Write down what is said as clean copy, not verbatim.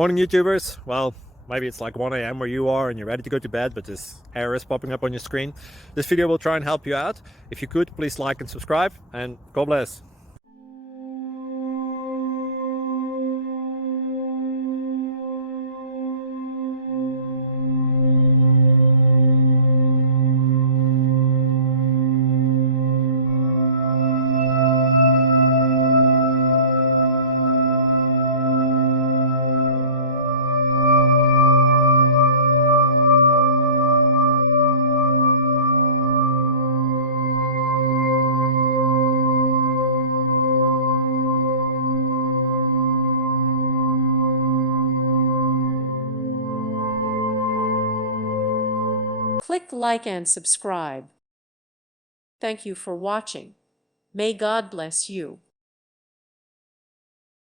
Morning, YouTubers. Well, maybe it's like 1 a.m. where you are and you're ready to go to bed, but this error is popping up on your screen. This video will try and help you out. If you could, please like and subscribe, and God bless. Click like and subscribe. Thank you for watching. May God bless you.